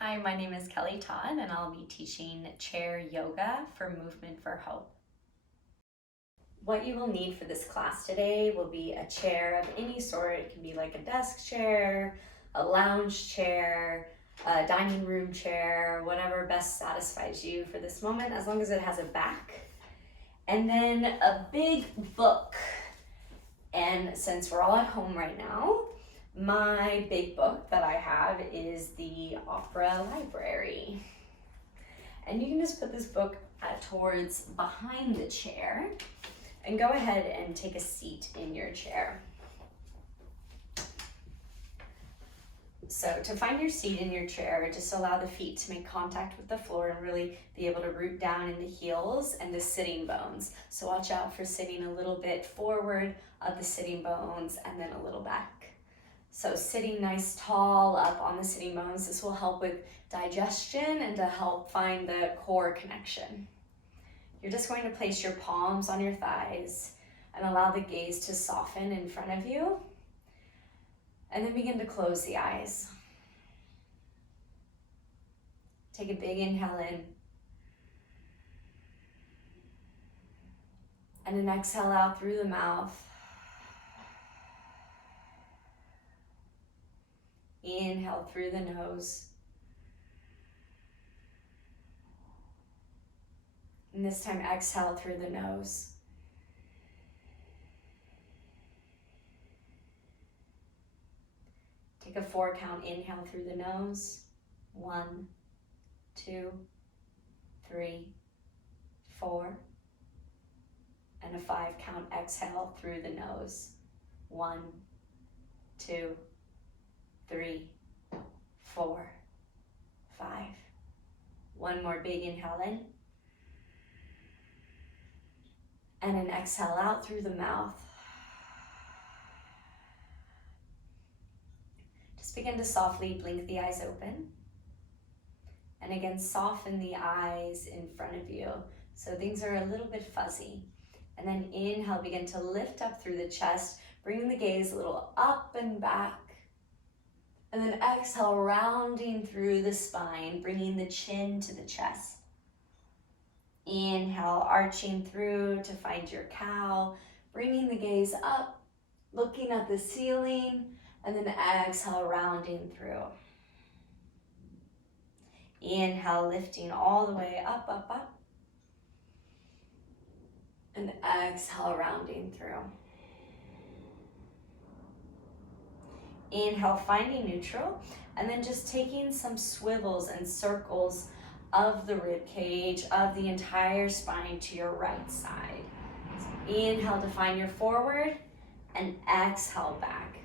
Hi, my name is Kelly Todd and I'll be teaching chair yoga for Movement for Hope. What you will need for this class today will be a chair of any sort. It can be like a desk chair, a lounge chair, a dining room chair, whatever best satisfies you for this moment, as long as it has a back. And then a big book. And since we're all at home right now, my big book that I have is the Opera Library. And you can just put this book towards behind the chair and go ahead and take a seat in your chair. So to find your seat in your chair, just allow the feet to make contact with the floor and really be able to root down in the heels and the sitting bones. So watch out for sitting a little bit forward of the sitting bones and then a little back. So sitting nice tall up on the sitting bones, this will help with digestion and to help find the core connection. You're just going to place your palms on your thighs and allow the gaze to soften in front of you. And then begin to close the eyes. Take a big inhale in. And an exhale out through the mouth. Inhale through the nose. And this time exhale through the nose. Take a 4 count inhale through the nose. 1, 2, 3, 4. And a 5 count exhale through the nose. 1, 2, 3, 4, 5. One more big inhale in. And an exhale out through the mouth. Just begin to softly blink the eyes open. And again, soften the eyes in front of you so things are a little bit fuzzy. And then inhale, begin to lift up through the chest, bringing the gaze a little up and back. And then exhale, rounding through the spine, bringing the chin to the chest. Inhale, arching through to find your cow, bringing the gaze up, looking at the ceiling, and then exhale, rounding through. Inhale, lifting all the way up, up, up. And exhale, rounding through. Inhale, finding neutral, and then just taking some swivels and circles of the rib cage, of the entire spine to your right side. So inhale to find your forward, and exhale back.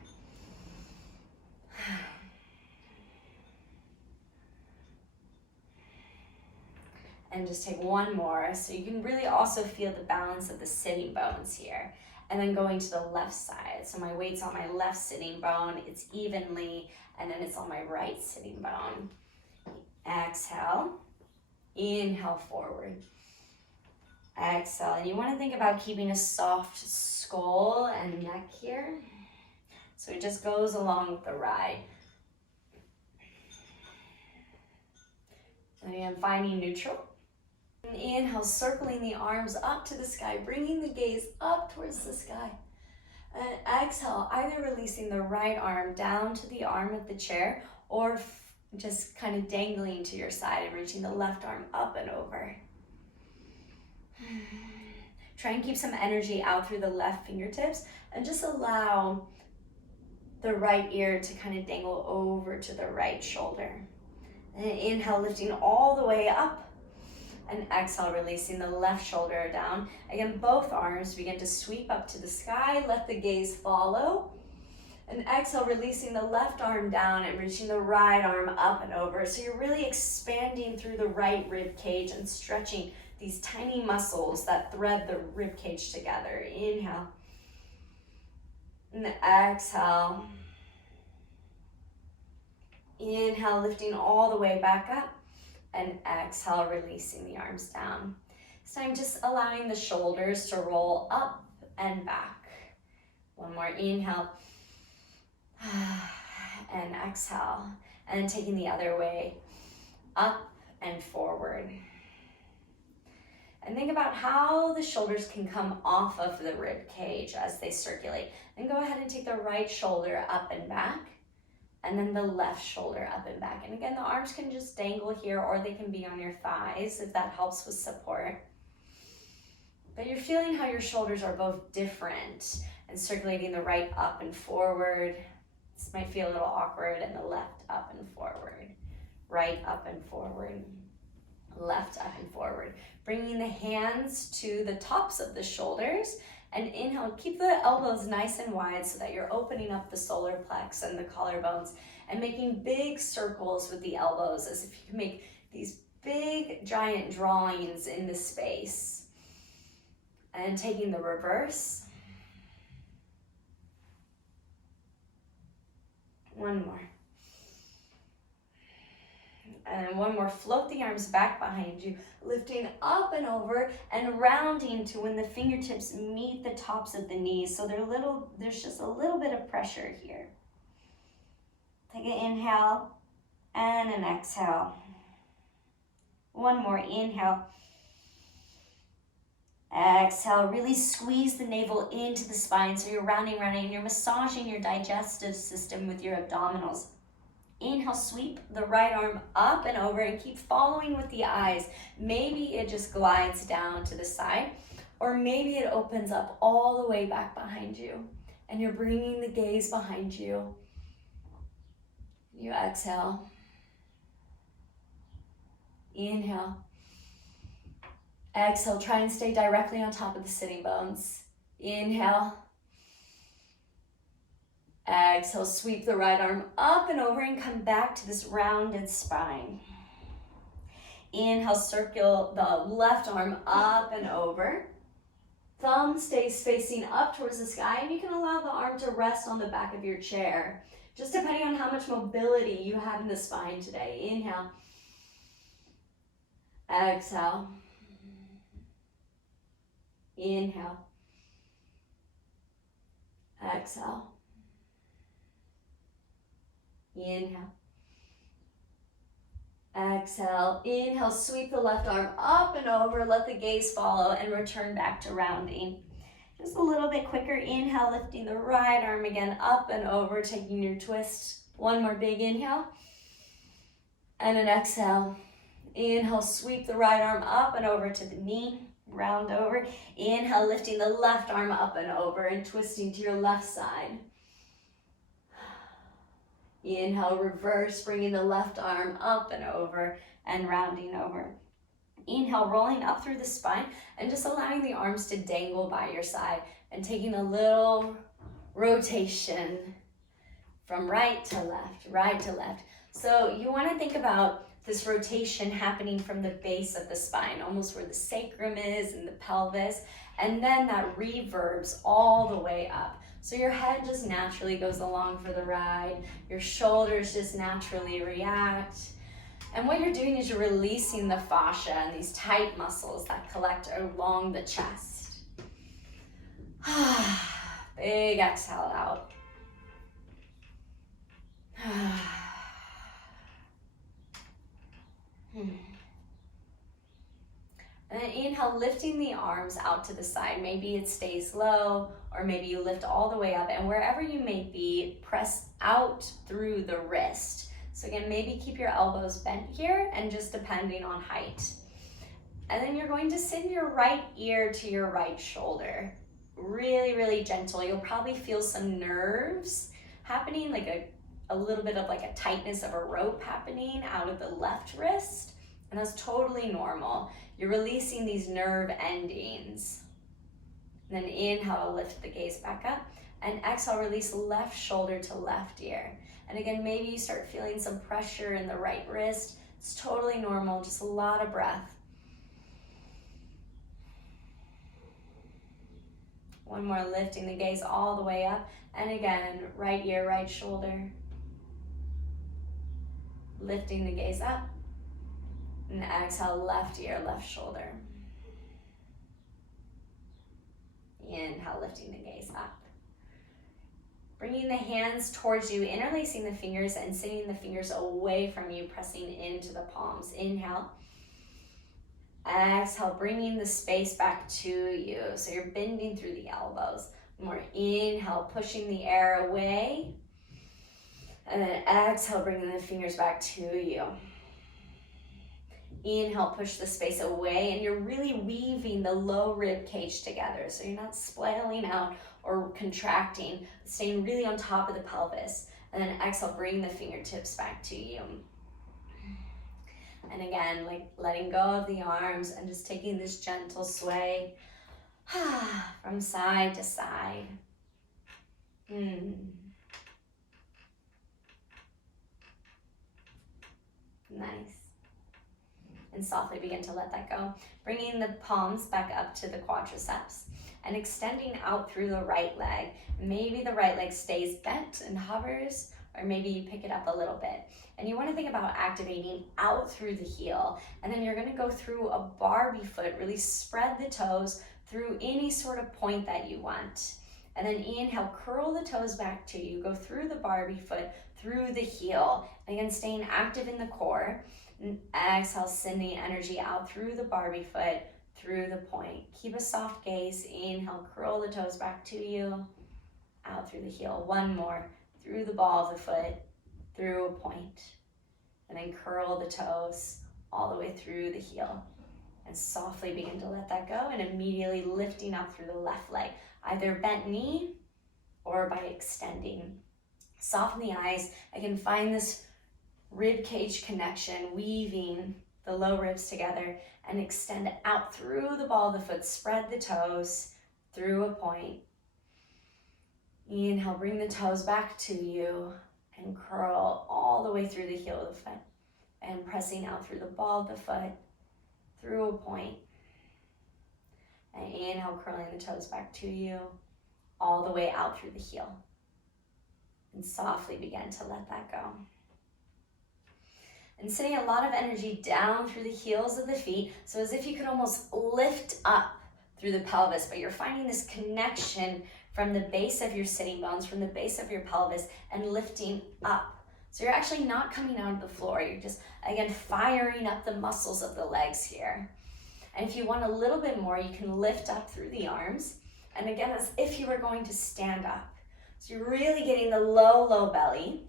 And just take one more, so you can really also feel the balance of the sitting bones here. And then going to the left side. So my weight's on my left sitting bone, it's evenly, and then it's on my right sitting bone. Exhale, inhale forward. Exhale, and you want to think about keeping a soft skull and neck here. So it just goes along with the ride. And again, finding neutral. And inhale, circling the arms up to the sky, bringing the gaze up towards the sky. And exhale, either releasing the right arm down to the arm of the chair or just kind of dangling to your side and reaching the left arm up and over. Try and keep some energy out through the left fingertips and just allow the right ear to kind of dangle over to the right shoulder. And inhale, lifting all the way up. And exhale, releasing the left shoulder down. Again, both arms begin to sweep up to the sky. Let the gaze follow. And exhale, releasing the left arm down and reaching the right arm up and over. So you're really expanding through the right rib cage and stretching these tiny muscles that thread the rib cage together. Inhale. And exhale. Inhale, lifting all the way back up. And exhale, releasing the arms down. This time just allowing the shoulders to roll up and back. One more inhale. And exhale. And then taking the other way. up and forward. And think about how the shoulders can come off of the rib cage as they circulate. Then go ahead and take the right shoulder up and back, and then the left shoulder up and back. And again, the arms can just dangle here, or they can be on your thighs if that helps with support. But you're feeling how your shoulders are both different and circulating the right up and forward. This might feel a little awkward, and the left up and forward, right up and forward, left up and forward. Bringing the hands to the tops of the shoulders, and inhale, keep the elbows nice and wide so that you're opening up the solar plex and the collarbones and making big circles with the elbows as if you can make these big giant drawings in the space. And taking the reverse. One more. And one more. Float the arms back behind you, lifting up and over and rounding to when the fingertips meet the tops of the knees. So there's just a little bit of pressure here. Take an inhale and an exhale. One more. Inhale. Exhale. Really squeeze the navel into the spine so you're rounding, and you're massaging your digestive system with your abdominals. Inhale, sweep the right arm up and over and keep following with the eyes. Maybe it just glides down to the side, or maybe it opens up all the way back behind you and you're bringing the gaze behind you. You exhale. Inhale. Exhale, try and stay directly on top of the sitting bones. Inhale. Exhale, sweep the right arm up and over and come back to this rounded spine. Inhale, circle the left arm up and over. Thumb stays facing up towards the sky, and you can allow the arm to rest on the back of your chair, just depending on how much mobility you have in the spine today. Inhale. Exhale. Inhale. Exhale. Inhale. Exhale. Inhale, sweep the left arm up and over, let the gaze follow, and return back to rounding. Just a little bit quicker. Inhale, lifting the right arm again up and over, taking your twist. One more big inhale. And an exhale. Inhale, sweep the right arm up and over to the knee, round over. Inhale, lifting the left arm up and over and twisting to your left side. Inhale, reverse, bringing the left arm up and over and rounding over. Inhale, rolling up through the spine and just allowing the arms to dangle by your side and taking a little rotation from right to left, right to left. So you want to think about this rotation happening from the base of the spine, almost where the sacrum is and the pelvis, and then that reverbs all the way up. So your head just naturally goes along for the ride. Your shoulders just naturally react. And what you're doing is you're releasing the fascia and these tight muscles that collect along the chest. Big exhale out. And then inhale, lifting the arms out to the side. Maybe it stays low, or maybe you lift all the way up. And wherever you may be, press out through the wrist. So again, maybe keep your elbows bent here, and just depending on height. And then you're going to send your right ear to your right shoulder. Really, really gentle. You'll probably feel some nerves happening, like a little bit of like a tightness of a rope happening out of the left wrist. And that's totally normal. You're releasing these nerve endings. And then inhale, lift the gaze back up. And exhale, release left shoulder to left ear. And again, maybe you start feeling some pressure in the right wrist. It's totally normal, just a lot of breath. One more, lifting the gaze all the way up. And again, right ear, right shoulder. Lifting the gaze up. And exhale, left ear, left shoulder. Inhale, lifting the gaze up. Bringing the hands towards you, interlacing the fingers and sending the fingers away from you, pressing into the palms. Inhale. Exhale, bringing the space back to you. So you're bending through the elbows. More inhale, pushing the air away. And then exhale, bringing the fingers back to you. Inhale, push the space away, and you're really weaving the low rib cage together. So you're not spiraling out or contracting, staying really on top of the pelvis. And then exhale, bring the fingertips back to you. And again, like letting go of the arms and just taking this gentle sway from side to side. Nice. And softly begin to let that go. Bringing the palms back up to the quadriceps and extending out through the right leg. Maybe the right leg stays bent and hovers, or maybe you pick it up a little bit. And you want to think about activating out through the heel. And then you're going to go through a Barbie foot, really spread the toes through any sort of point that you want. And then inhale, curl the toes back to you. Go through the Barbie foot, through the heel. And again, staying active in the core. And exhale, sending energy out through the Barbie foot, through the point. Keep a soft gaze. Inhale, curl the toes back to you. Out through the heel. One more. Through the ball of the foot, through a point. And then curl the toes all the way through the heel. And softly begin to let that go, and immediately lifting up through the left leg. Either bent knee or by extending. Soften the eyes. I can find this rib cage connection, weaving the low ribs together, and extend out through the ball of the foot. Spread the toes through a point. Inhale, bring the toes back to you and curl all the way through the heel of the foot. And pressing out through the ball of the foot, through a point. And inhale, curling the toes back to you, all the way out through the heel. And softly begin to let that go. And sending a lot of energy down through the heels of the feet, so as if you could almost lift up through the pelvis, but you're finding this connection from the base of your sitting bones, from the base of your pelvis, and lifting up. So you're actually not coming out of the floor. You're just, again, firing up the muscles of the legs here. And if you want a little bit more, you can lift up through the arms. And again, as if you were going to stand up. So you're really getting the low belly.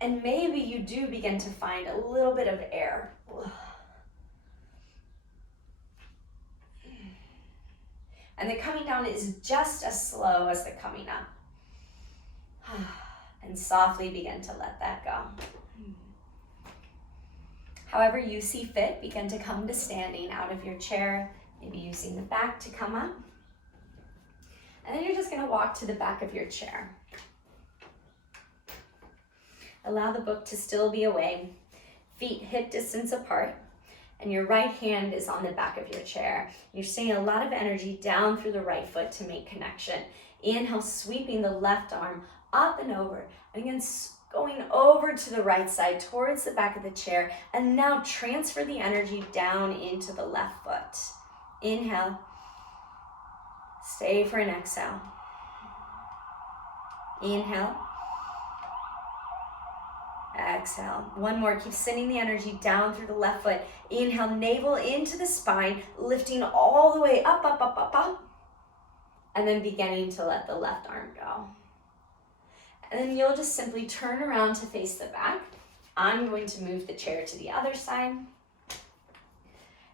And maybe you do begin to find a little bit of air. And the coming down is just as slow as the coming up. And softly begin to let that go. However you see fit, begin to come to standing out of your chair, maybe using the back to come up. And then you're just going to walk to the back of your chair. Allow the book to still be away, feet hip distance apart, and your right hand is on the back of your chair. You're sending a lot of energy down through the right foot to make connection. Inhale, sweeping the left arm up and over, and again, going over to the right side towards the back of the chair, and now transfer the energy down into the left foot. Inhale, stay for an exhale. Inhale, exhale. One more, keep sending the energy down through the left foot. Inhale, navel into the spine, lifting all the way up, and then beginning to let the left arm go. And then you'll just simply turn around to face the back. I'm going to move the chair to the other side.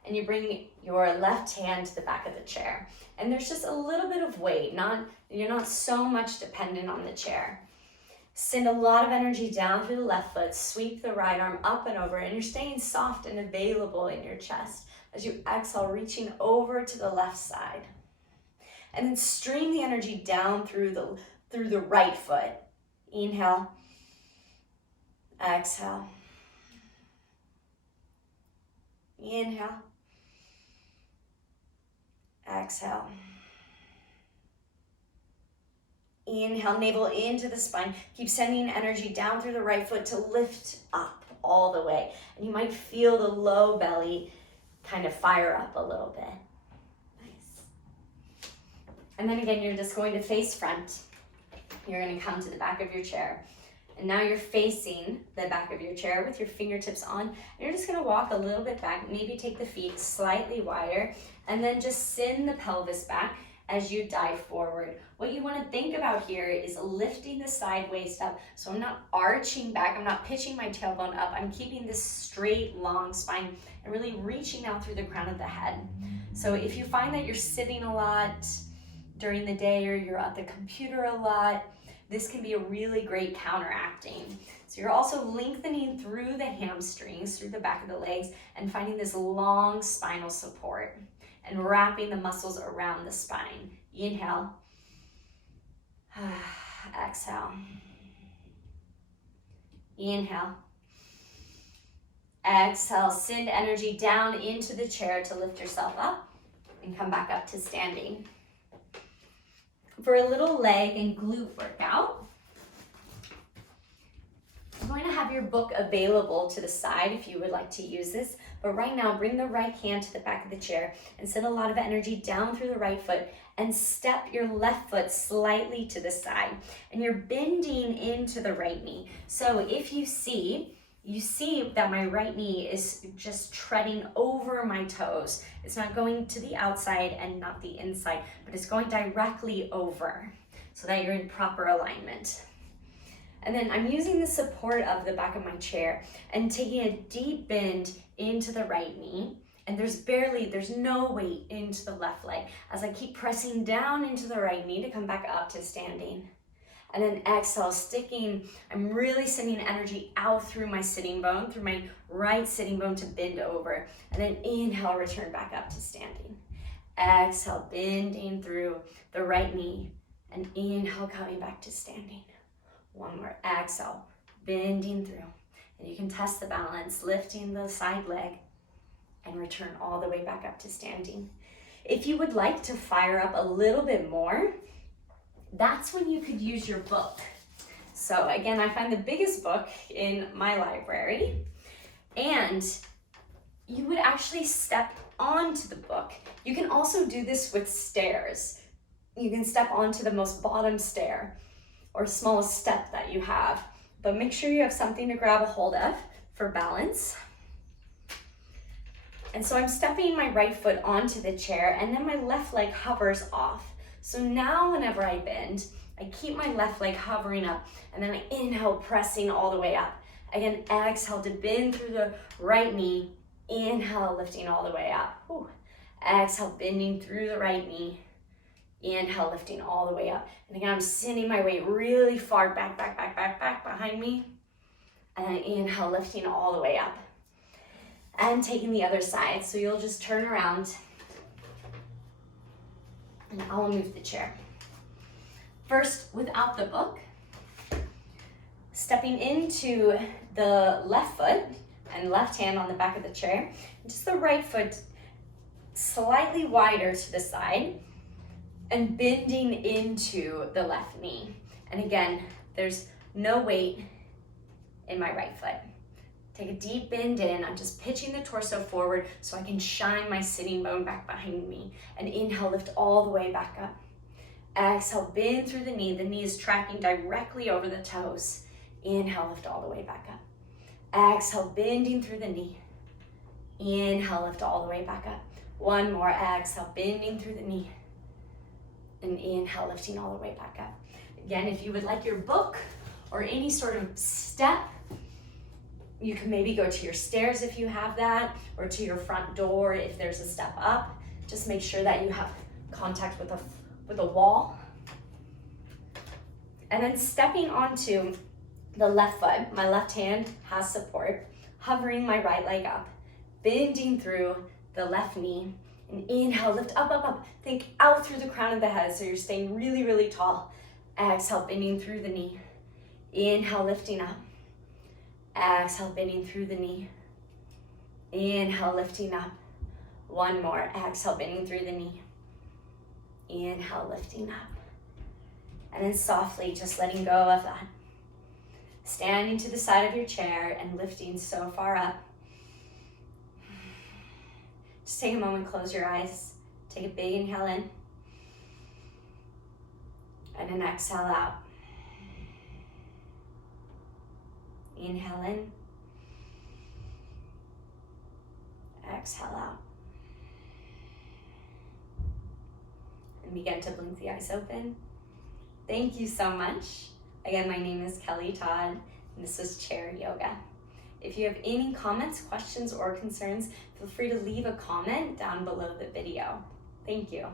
And you bring your left hand to the back of the chair. And there's just a little bit of weight, you're not so much dependent on the chair. Send a lot of energy down through the left foot, sweep the right arm up and over, and you're staying soft and available in your chest as you exhale, reaching over to the left side. And then stream the energy down through the right foot. Inhale, exhale. Inhale, exhale. Inhale, navel into the spine. Keep sending energy down through the right foot to lift up all the way. And you might feel the low belly kind of fire up a little bit. Nice. And then again, you're just going to face front. You're gonna come to the back of your chair. And now you're facing the back of your chair with your fingertips on. And you're just gonna walk a little bit back, maybe take the feet slightly wider, and then just send the pelvis back as you dive forward. What you wanna think about here is lifting the side waist up. So I'm not arching back, I'm not pitching my tailbone up, I'm keeping this straight, long spine and really reaching out through the crown of the head. So if you find that you're sitting a lot during the day or you're at the computer a lot, this can be a really great counteracting. So you're also lengthening through the hamstrings, through the back of the legs, and finding this long spinal support and wrapping the muscles around the spine. Inhale, exhale, inhale, exhale. Send energy down into the chair to lift yourself up and come back up to standing. For a little leg and glute workout, you're going to have your book available to the side if you would like to use this. But right now, bring the right hand to the back of the chair and send a lot of energy down through the right foot and step your left foot slightly to the side. And you're bending into the right knee. So if you see that my right knee is just treading over my toes. It's not going to the outside and not the inside, but it's going directly over so that you're in proper alignment. And then I'm using the support of the back of my chair and taking a deep bend into the right knee. And there's no weight into the left leg as I keep pressing down into the right knee to come back up to standing. And then exhale, I'm really sending energy out through my sitting bone, through my right sitting bone to bend over. And then inhale, return back up to standing. Exhale, bending through the right knee. And inhale, coming back to standing. One more, exhale, bending through. And you can test the balance, lifting the side leg and return all the way back up to standing. If you would like to fire up a little bit more, that's when you could use your book. So again, I find the biggest book in my library, and you would actually step onto the book. You can also do this with stairs. You can step onto the most bottom stair or smallest step that you have, but make sure you have something to grab a hold of for balance. And so I'm stepping my right foot onto the chair, and then my left leg hovers off. So now whenever I bend, I keep my left leg hovering up, and then I inhale, pressing all the way up. Again, exhale to bend through the right knee. Inhale, lifting all the way up. Whew. Exhale, bending through the right knee. Inhale, lifting all the way up. And again, I'm sending my weight really far back behind me. And then inhale, lifting all the way up. And taking the other side. So you'll just turn around and I'll move the chair. First, without the book, stepping into the left foot and left hand on the back of the chair, just the right foot slightly wider to the side and bending into the left knee. And again, there's no weight in my right foot. Take a deep bend in. I'm just pitching the torso forward so I can shine my sitting bone back behind me. And inhale, lift all the way back up. Exhale, bend through the knee. The knee is tracking directly over the toes. Inhale, lift all the way back up. Exhale, bending through the knee. Inhale, lift all the way back up. One more. Exhale, bending through the knee. And inhale, lifting all the way back up. Again, if you would like your book or any sort of step, you can maybe go to your stairs if you have that, or to your front door if there's a step up. Just make sure that you have contact with a wall. And then stepping onto the left foot, my left hand has support, hovering my right leg up, bending through the left knee, and inhale, lift up. Think out through the crown of the head so you're staying really, really tall. Exhale, bending through the knee. Inhale, lifting up. Exhale, bending through the knee. Inhale, lifting up. One more. Exhale, bending through the knee. Inhale, lifting up. And then softly, just letting go of that. Standing to the side of your chair and lifting so far up. Just take a moment, close your eyes. Take a big inhale in. And an exhale out. Inhale in. Exhale out. And begin to blink the eyes open. Thank you so much. Again, my name is Kelly Todd, and this is Chair Yoga. If you have any comments, questions, or concerns, feel free to leave a comment down below the video. Thank you.